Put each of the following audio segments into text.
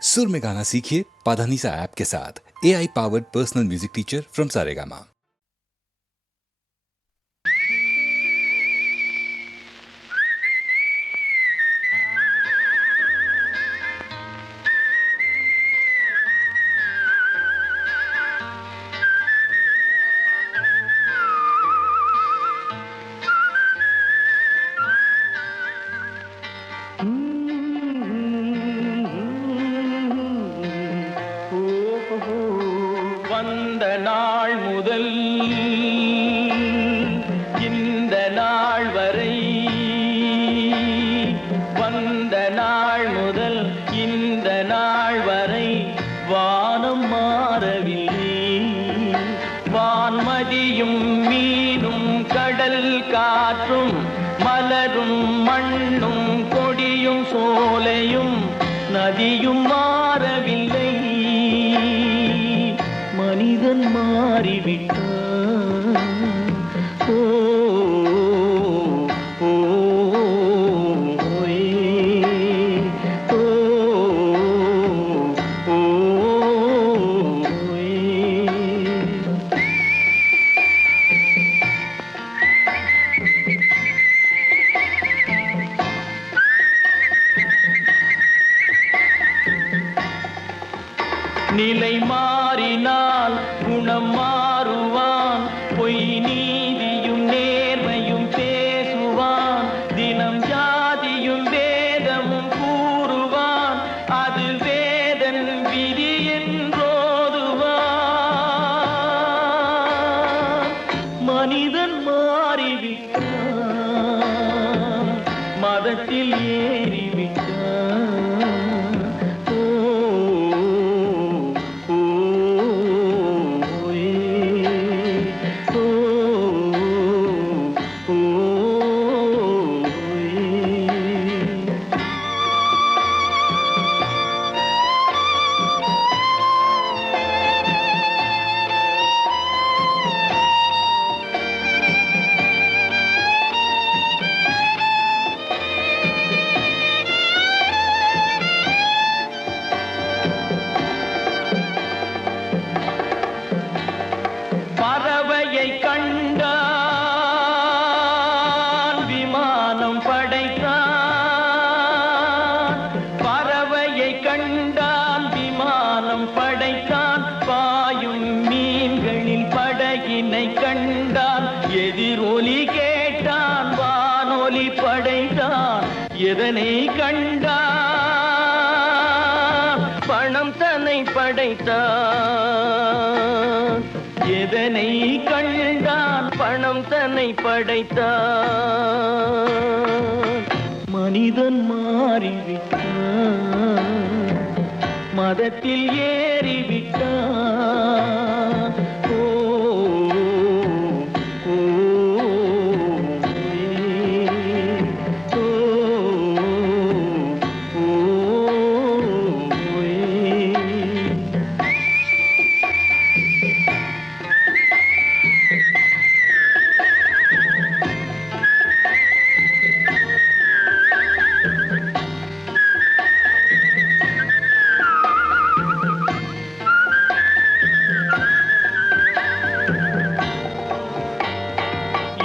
सुर में गाना सीखिए पाधानीसा ऐप के साथ। AI powered personal music teacher from Saregama. வந்த நாள் முதல் இந்த நாள் வரை, வந்த நாள் முதல் இந்த நாள் வரை வானம் மாறவில்லை. வான்மதியும் மீனும் கடல் காற்றும் மலரும் மண்ணும் கொடியும் சோலையும் நதியும் மாறவில்லை. மனிதன் மாறிவிட்டான். ஓ ஓ ஓயே, ஓ ஓயே. நிலை மாறினால் குணம் மாறுவான். பொய் நீதியும் நேர்மையும் பேசுவான். தினம் ஜாதியும் வேதமும் கூறுவான். அது வேதன் விதி என்றோதுவான். மனிதன் மாறிவிட்டான். மதத்தில் ஏறிவிட்டான். பறவையை கண்டான், விமானம் படைத்தான். பறவையை கண்டான், விமானம் படைத்தான். பாயும் மீன்களின் படகினை கண்டான். எதிரொலி கேட்டான், வானொலி படைத்தான். எதனை கண்டான்? பணம் தன்னை படைத்தான். எதனை கண்டான்? பணம் தன்னை படைத்தான். மனிதன் மாறிவிட்டான். மதத்தில் ஏறிவிட்டான். ஓ ஓ ஓ ஓ ஓ.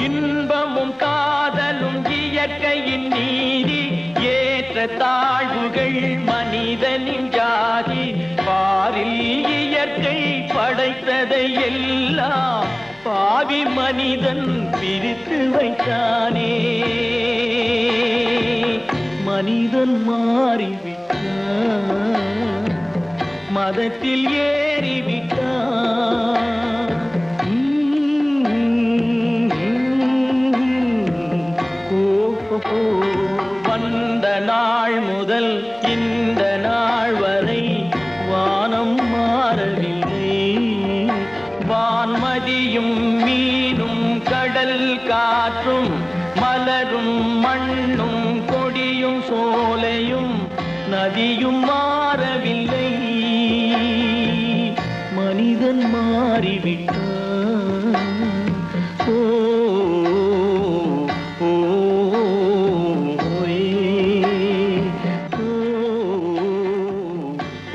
இன்பமும் காதலும் இயற்கையின் நீதி. ஏற்ற தாழ்வுகள் மனிதனின் ஜாதி. பாரில் இயற்கை படைத்ததை எல்லாம் பாவி மனிதன் பிரித்து வைத்தானே. மனிதன் மாறிவிட்டான். மதத்தில் ஏறிவிட்டான். வந்த நாள் முதல் இந்த நாள் வரை வானம் மாறவில்லை. வான்மதியும் மீனும் கடல் காற்றும் மலரும் மண்ணும் கொடியும் சோலையும் நதியும் மாறவில்லை. மனிதன் மாறிவிட்டான். ஓ ஓ ஓயே, ஓ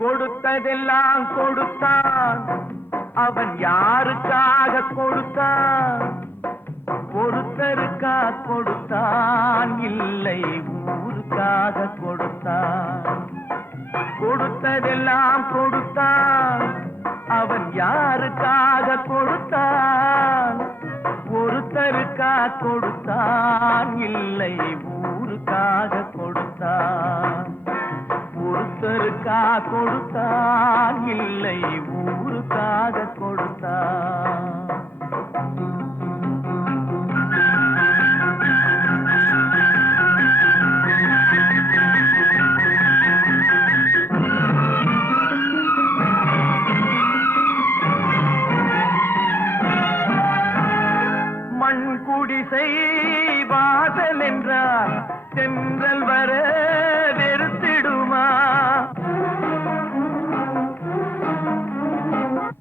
கொடுத்ததெல்லாம் கொடுத்தான், அவன் யாருக்காக கொடுத்தான்? ஒருத்தருக்கா கொடுத்தான், இல்லை ஊருக்காக கொடுத்தான். கொடுத்ததெல்லாம் கொடுத்தான், அவன் யாருக்காக கொடுத்தான்? ஒருத்தருக்கா கொடுத்தான், இல்லை ஊருக்காக கொடுத்தான். ஒருத்தருக்கா கொடுத்தான், இல்லை ஊருக்காக கொடுத்தான். மண் குடிசை வாசல் என்றால் தென்றல் வர வெறுத்திடுமா?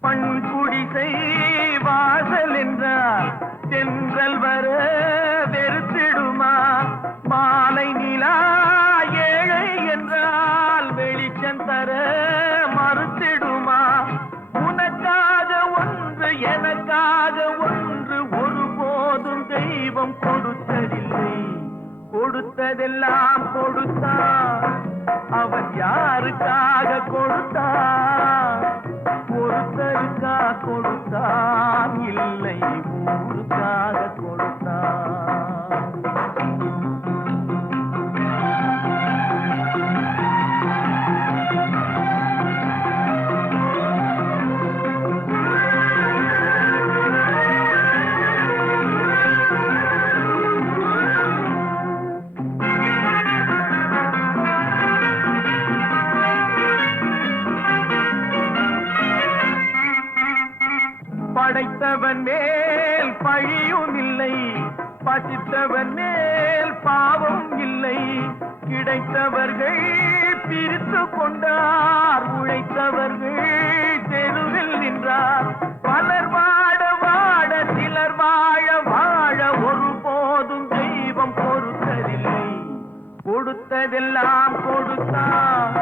மண் குடிசை வாசல் என்றால் தென்றல் வர வெறுத்திடுமா? மாலை நிலா ஏழை என்றால் வெளிச்சம் தர மறுத்திடுமா? உனக்காக ஒன்று எனக்காக ஒன்று ஒருபோதும் தெய்வம் கொடுத்ததில்லை. கொடுத்ததெல்லாம் கொடுத்தான், அவன் யாருக்காக கொடுத்தான்? ஒருத்தருக்கா கொடுத்தான், இல்லை ஊருக்காக கொடுத்தான். படைத்தவன் மேல் பழியும் இல்லை, பசித்தவன் மேல் பாவம் இல்லை. கிடைத்தவர்கள் பிரித்து கொண்டார், உழைத்தவர்கள் தெருவில் நின்றார். பலர் வாட வாட சிலர் வாழ வாழ ஒருபோதும் தெய்வம் பொறுத்ததில்லை. கொடுத்ததெல்லாம் கொடுத்தான்,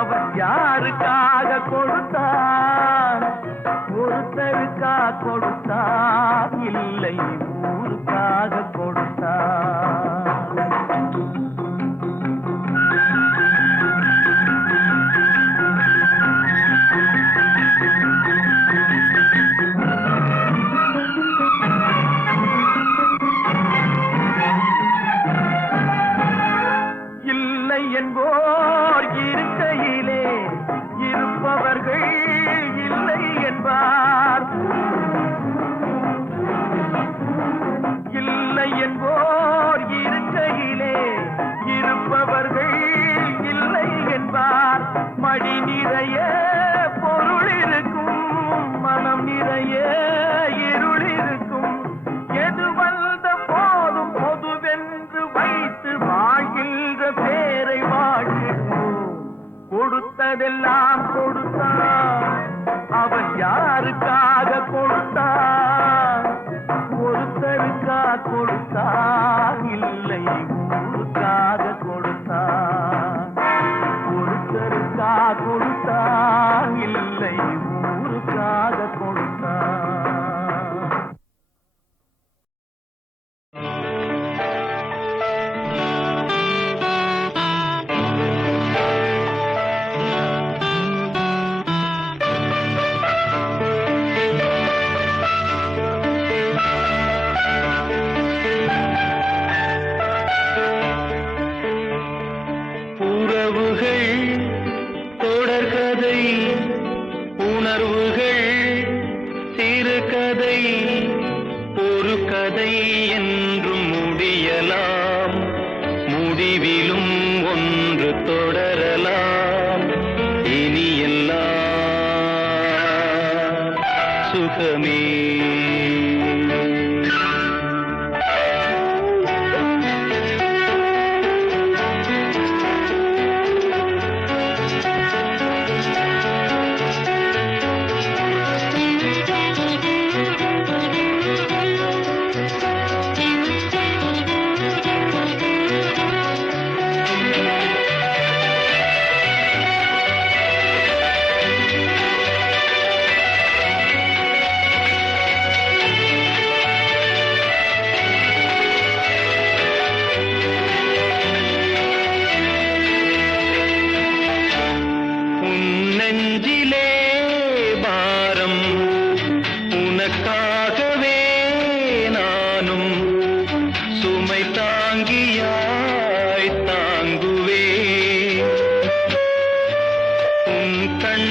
அவன் யாருக்காக கொடுத்தான்? ஒருத்தருக்கா கொடுத்தான், இல்லை ஊருக்காக கொடுத்தான். இல்லை என்போர் இருக்கையிலே இருப்பவர்கள் இல்லை என்பார். இல்லை என்போர் இருக்கையிலே இருப்பவர்கள் இல்லை என்பார். மடி நிறைய பொருள் இருக்கும், மனம் நிறைய இருள் இருக்கும். எது வந்த போதும் பொதுவென்று வைத்து வாழ்கின்ற பேரை வாழ்கின்றோம். கொடுத்ததெல்லாம் கொடுத்தான், அவன் யாருக்காக கொடுத்தான்? ஒருத்தருக்கா கொடுத்தான், இல்லை ஊருக்காக கொடுத்தான். ஒருத்தருக்கா கொடுத்தான், இல்லை ஊருக்காக கொடுத்தான்.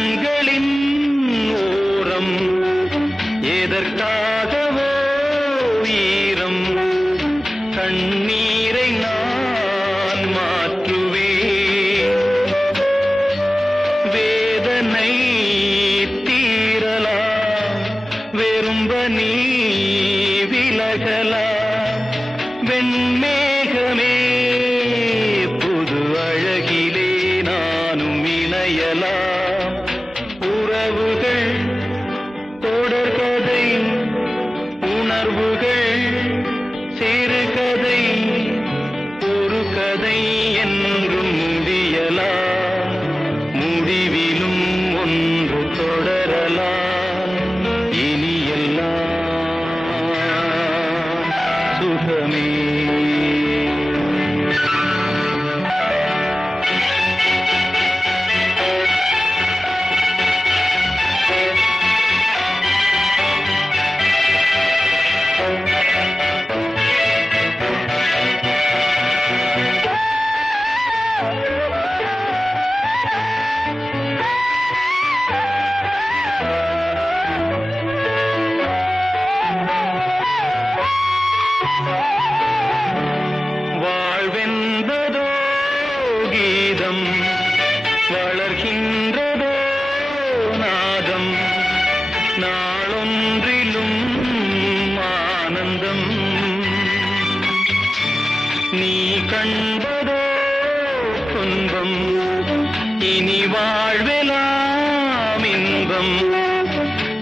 கண்களின் ஓரம் எதற்காகவோ ஈரம் கண்ணீரை நான் மாற்றுவேன் வேதனை தீரலா வெறும்ப நீ விலகலா வெண்மேகமே புது அழகிலே நானும் இணையலாம் உறவுகள் தொடர்கதை உணர்வுகள் சிறுகதை ஒரு கதை என்றும் முடியலாம் முடிவிலும் ஒன்று தொடரலாம் இனி எல்லாம் சுகமே வாழ்வென்பதோ கீதம் வளர்கின்றதோ நாதம் நாளொன்றிலும் ஆனந்தம் நீ கண்பதோ துன்பம் இனி வாழ்வெலாம் இன்பம்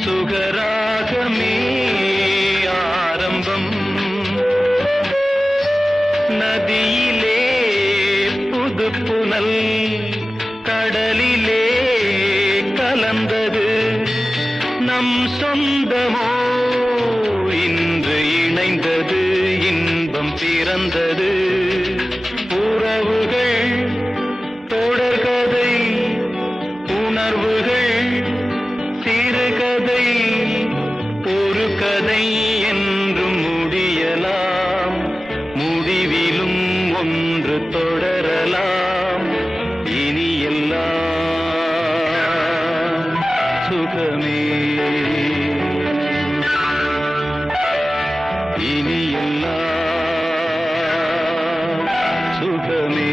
சுகராகமே ஆரம்பம் நதியிலே புது புனல் கடலிலே கலந்தது நம் சொந்தமோ இன்று இணைந்தது இன்பம் பிறந்தது உறவுகள் தொடர்கதை உணர்வுகள் சிறுகதை ஒரு கதை என்றும் முடியலாம் முடிவிலும் ஒன்று தொடரலாம் இனி எல்லாம் சுகமே இனி எல்லாம் சுகமே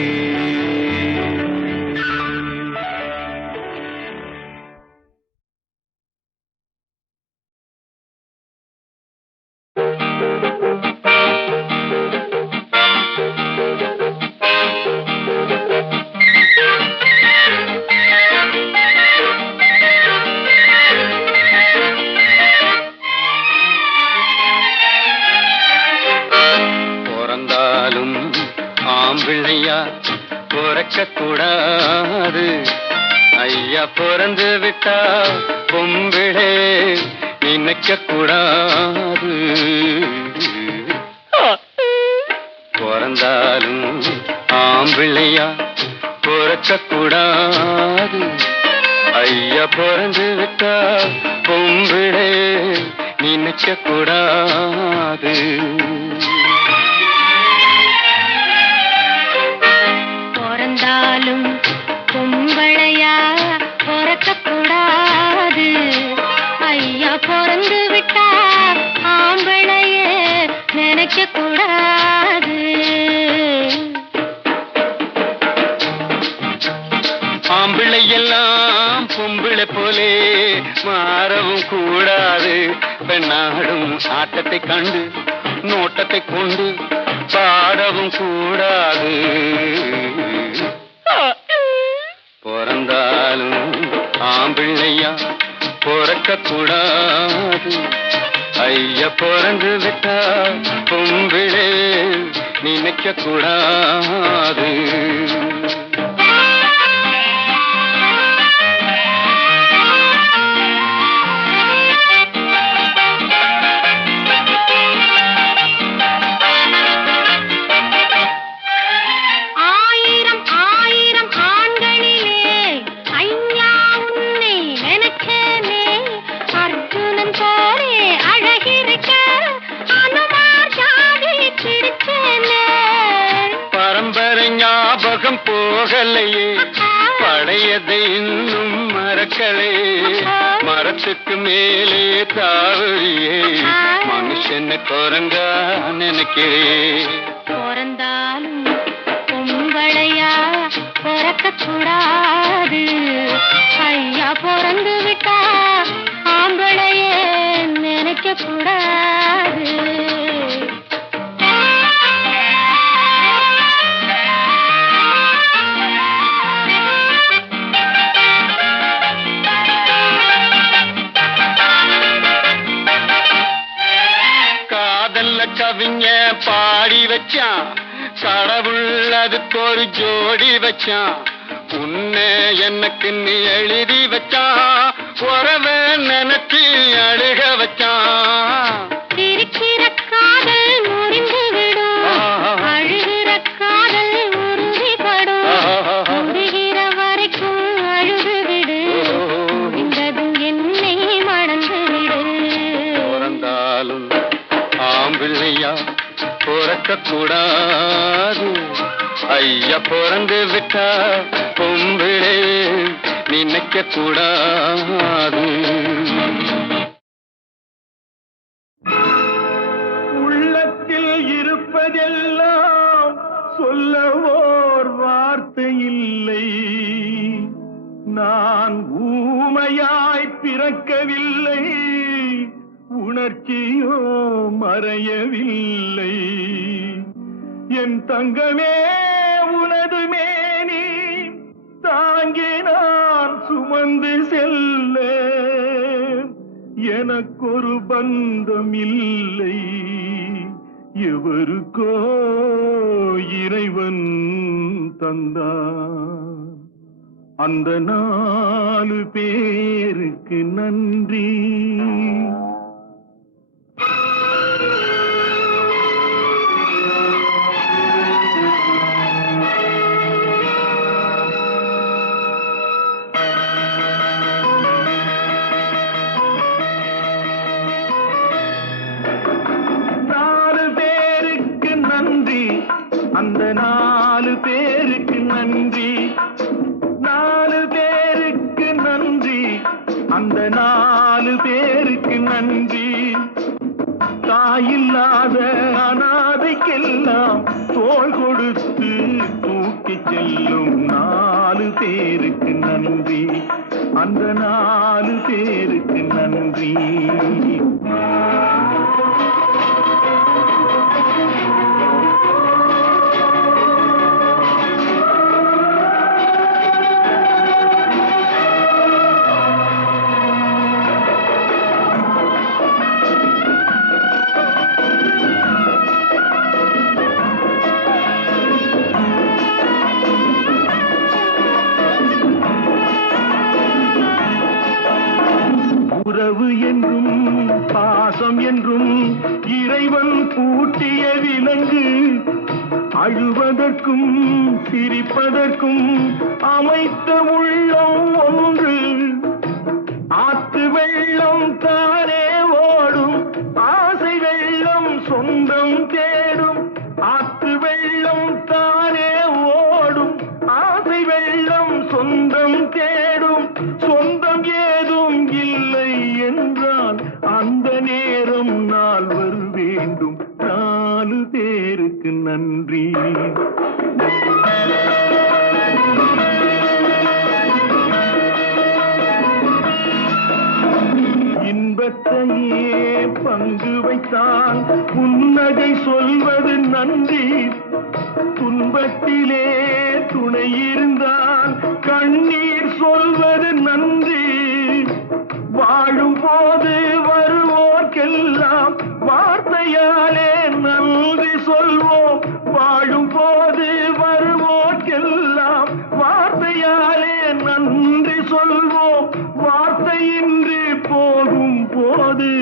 பிறந்தாலும் ஆம்பிள்ளையா பிறக்க கூடாது ஐயா பிறந்து விட்டா பொம்பிளே நினைக்க கூடாது பிறந்தாலும் ஆம்பிள்ளையா பிறக்க கூடாது ஐயா பிறந்து விட்டா பொம்பிளே நினைக்க கூடாது பிறந்தாலும் பொம்பளையா பிறக்கக்கூடாது ஐயா பிறந்து விட்டா ஆம்பளையே நினைக்க கூடாது ஆம்பிள்ளை எல்லாம் பொம்பிளை போலே மாறவும் கூடாது பெண்ணாடும் ஆட்டத்தை கண்டு நோட்டத்தை கொண்டு பாடவும் கூடாது பிறந்தாலும் ஆம்பிள்ளையா பிறக்க கூடாது ஐயா பிறந்து விட்டா பொம்பிளே நினைக்க கூடாது போகலையே பழையதை இன்னும் மற பறக்கலே மரத்துக்கு மேலே தாவறியே மனுஷன் குரங்கா நினைக்கிறேன் பிறந்தாலும் பொம்பளையா பிறக்க கூடாது ஐயா பிறந்து விட்டா ஆம்பளையே நினைக்க கூடாது கவிஞ பாடி வச்சான் கடவுள் அதுக்கு ஒரு ஜோடி வச்சான் உன்னை எனக்கு நீ எழுதி வச்சான் உறவ நினைச்சு அழுக வச்சான் இருக்கிற காதல் முறிந்து விடும் அழுகிற காதல் உறுதிப்படும் முடிகிற வரைக்கும் அழுது விடு முடிந்ததும் என்னை மறந்து விடு பிறந்தாலும் ஆம்பிள்ளையா பிறக்க கூடாது ஐயா பிறந்து விட்டா பொம்பிளே நினைக்க கூடாது உள்ளத்தில் இருப்பதெல்லாம் சொல்ல ஓர் வார்த்தை இல்லை நான் ஊமையாய் பிறக்கவில்லை உணர்ச்சியோ மறையவில்லை என் தங்கமே உனது மேனி தாங்கி நான் சுமந்து செல்ல எனக்கொரு பந்தம் இல்லை எவருக்கோ இறைவன் தந்தான் அந்த 4 பேருக்கு நன்றி அந்த 4 பேருக்கு நன்றி 4 பேருக்கு நன்றி அந்த 4 பேருக்கு நன்றி தாயில்லாத அனாதைக்கெல்லாம் தோள் கொடுத்து தூக்கி செல்லும் 4 பேருக்கு நன்றி அந்த 4 பேருக்கு நன்றி உறவு என்றும் பாசம் என்றும் இறைவன் பூட்டிய விலங்கு அழுவதற்கும் சிரிப்பதற்கும் அமைத்த உள்ளம் ஒன்று ஆற்று வெள்ளம் தானே ஓடும் ஆசை வெள்ளம் சொந்தம் தேடும் ஆற்று வெள்ளம் தானே ஓடும் ஆசை வெள்ளம் சொந்தம் தேடும் சொந்தம் ஏதும் இல்லை என்றால் அந்த நேரம் 4 வேண்டும் 4 பேருக்கு நன்றி இன்பத்தையே பங்கு வைத்தால் புன்னகை சொல்வது நன்றி துன்பத்திலே துணை இருந்தால் கண்ணீர் சொல்வது நன்றி வாழும் போது வருவோர்க்கெல்லாம் வார்த்தையாலே நன்றி சொல்வோம் வாழும் போது வருவோர்க்கெல்லாம் வார்த்தையாலே நன்றி சொல்வோம் வார்த்தையின்றி போகும் போது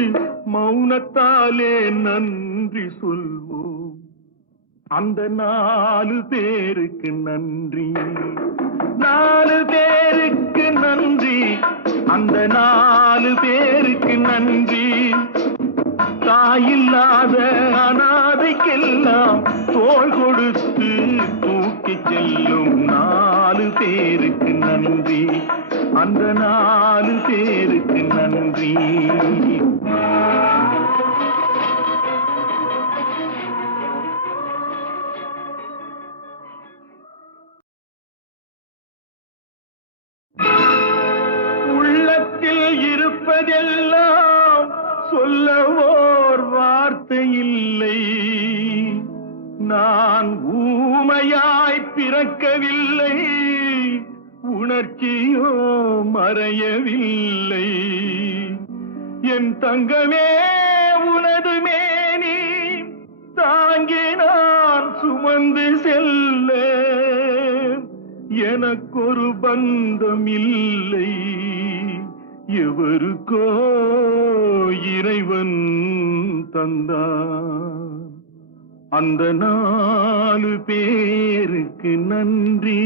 மௌனத்தாலே நன்றி சொல்வோம் அந்த 4 பேருக்கு நன்றி 4 பேருக்கு நன்றி அந்த 4 பேருக்கு நன்றி தாயில்லாத அனாதைக்கெல்லாம் தோள் கொடுத்து தூக்கி செல்லும் 4 பேருக்கு நன்றி அந்த 4 பேருக்கு நன்றி. உள்ளத்தில் இருப்பதெல்லாம் சொல்லவோர் வார்த்தை இல்லை. நான் ஊமையாய் பிறக்கவில்லை, உணர்ச்சியோ மறையவில்லை. என் தங்கமே உனது மேனி தாங்கி நான் சுமந்து செல்ல எனக்கொரு பந்தம் இல்லை. எவருக்கோ இறைவன் தந்தான். அந்த 4 பேருக்கு நன்றி.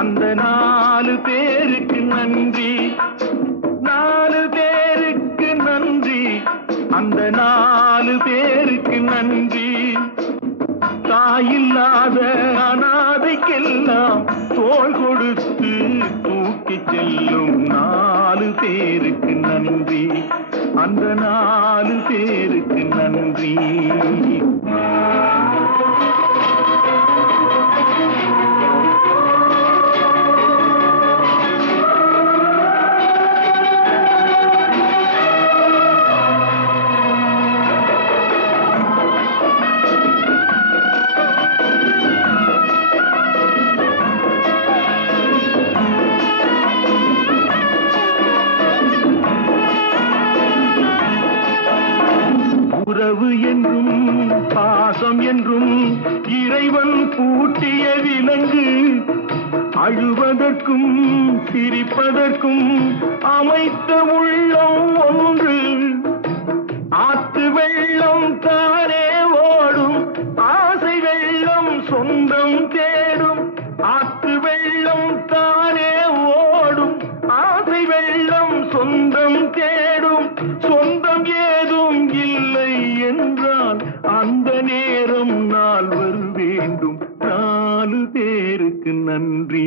அந்த 4 பேருக்கு நன்றி. 4 பேருக்கு நன்றி. அந்த 4 பேருக்கு நன்றி. தாயில்லாத அனாதைக்கெல்லாம் தோள் கொடுத்து தூக்கி செல்லும் 4 பேருக்கு நன்றி. அந்த 4 பேருக்கு நன்றி. உறவு என்றும் பாசம் என்றும் இறைவன் பூட்டிய விலங்கு. அழுவதற்கும் சிரிப்பதற்கும் அமைத்த உள்ளம் ஒன்று. ஆத்து வெள்ளம் தானே ஓடும், ஆசை வெள்ளம் சொந்தம் தேடும். ஆத்து வெள்ளம் தானே ஓடும், ஆசை வெள்ளம் சொந்தம் தேடும். சொந்தம் ஏதும் இல்லை என்றால் அந்த நேரம் நாள் வர வேண்டும். 4 பேருக்கு நன்றி.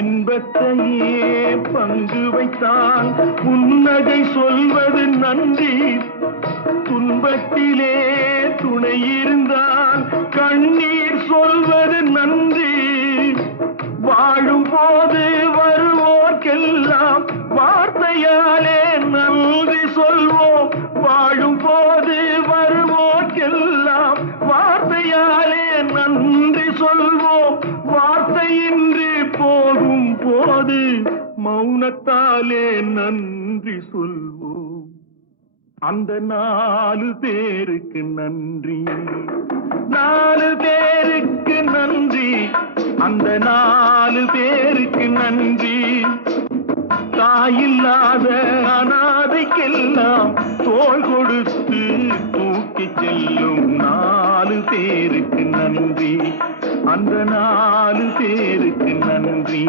இன்பத்தையே பங்கு வைத்தான் புன்னகை சொல்வது நன்றி. துன்பத்திலே துணை இருந்தால் கண்ணீர் சொல்வது நன்றி. வாழும் போது வருவோர்க்கெல்லாம் வார்த்தையாலே நன்றி சொல்வோம். வாழும் போது வருவோர்க்கெல்லாம் வார்த்தையாலே நன்றி சொல்வோம். வார்த்தையின்றி போகும் போது மௌனத்தாலே நன்றி சொல்வோம். அந்த 4 பேருக்கு நன்றி. 4 பேருக்கு நன்றி. அந்த 4 பேருக்கு நன்றி. தாயில்லாத அனாதைக்கெல்லாம் தோள் கொடுத்து தூக்கி செல்லும் 4 பேருக்கு நன்றி. அந்த 4 பேருக்கு நன்றி.